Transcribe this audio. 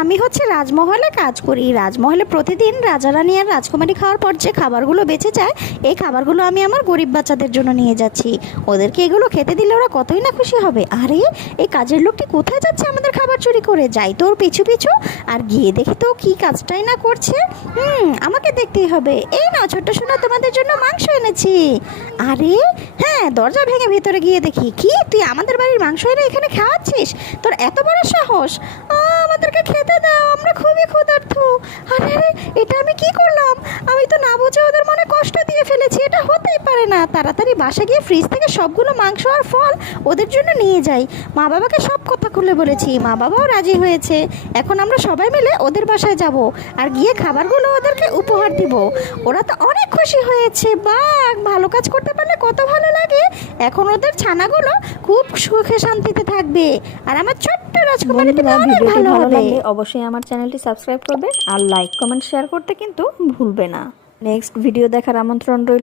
আমি হচ্ছে রাজমহলে কাজ করি। রাজমহলে প্রতিদিন রাজা রানী আর রাজকুমারী খাওয়ার পর যে খাবারগুলো বেঁচে যায়, এই খাবারগুলো আমি আমার গরিব বাচ্চাদের জন্য নিয়ে যাচ্ছি। ওদেরকে এগুলো খেতে দিলে ওরা কতই না খুশি হবে। আরে এই কাজের লোকটি কোথায় যাচ্ছে আমাদের খাবার চুরি করে? যাই তো ওর পিছু পিছু, আর গিয়ে দেখি তো কি কাজটাই না করছে। আমাকে দেখতেই হবে। এই না ছোট্ট সোনা, তোমাদের জন্য মাংস এনেছি। আরে হ্যাঁ, দরজা ভেঙে ভেতরে গিয়ে দেখি, কি তুই আমাদের বাড়ির মাংস এনে এখানে খাওয়াচ্ছিস? তোর এত বড় সাহস! আমাদেরকে খেতে দাও, আমরা খুবই ক্ষুধার্ত। আরে আরে, এটা আমি কি করলাম? আমি তো না বুঝে ওদের মনে কষ্ট দিয়ে ফেলেছি। এটা হতেই পারে না। তাড়াতাড়ি বাসা গিয়ে ফ্রিজ থেকে সবগুলো মাংস আর ফল ওদের জন্য নিয়ে যাই। মা বাবাকে সব কথা খুলে বলেছি, মা বাবাও রাজি হয়েছে। এখন আমরা সবাই মিলে ওদের বাসায় যাব আর গিয়ে খাবারগুলো ওদেরকে উপহার দিব। ওরা তো অনেক খুশি হয়েছে। বাহ, ভালো কাজ করতে পারলে কত ভালো লাগে। এখন ওদের ছানাগুলো খুব সুখে শান্তিতে থাকবে, আর আমার ছোট্ট রাজকুমারীটা বন্ধুরা, অনেক ভিডিওটি ভালো ভালো হবে। লাগলে অবশ্যই আমার চ্যানেলটি সাবস্ক্রাইব করবে আর লাইক কমেন্ট শেয়ার করতে কিন্তু ভুলবে না। নেক্সট ভিডিও দেখার আমন্ত্রণ রইল।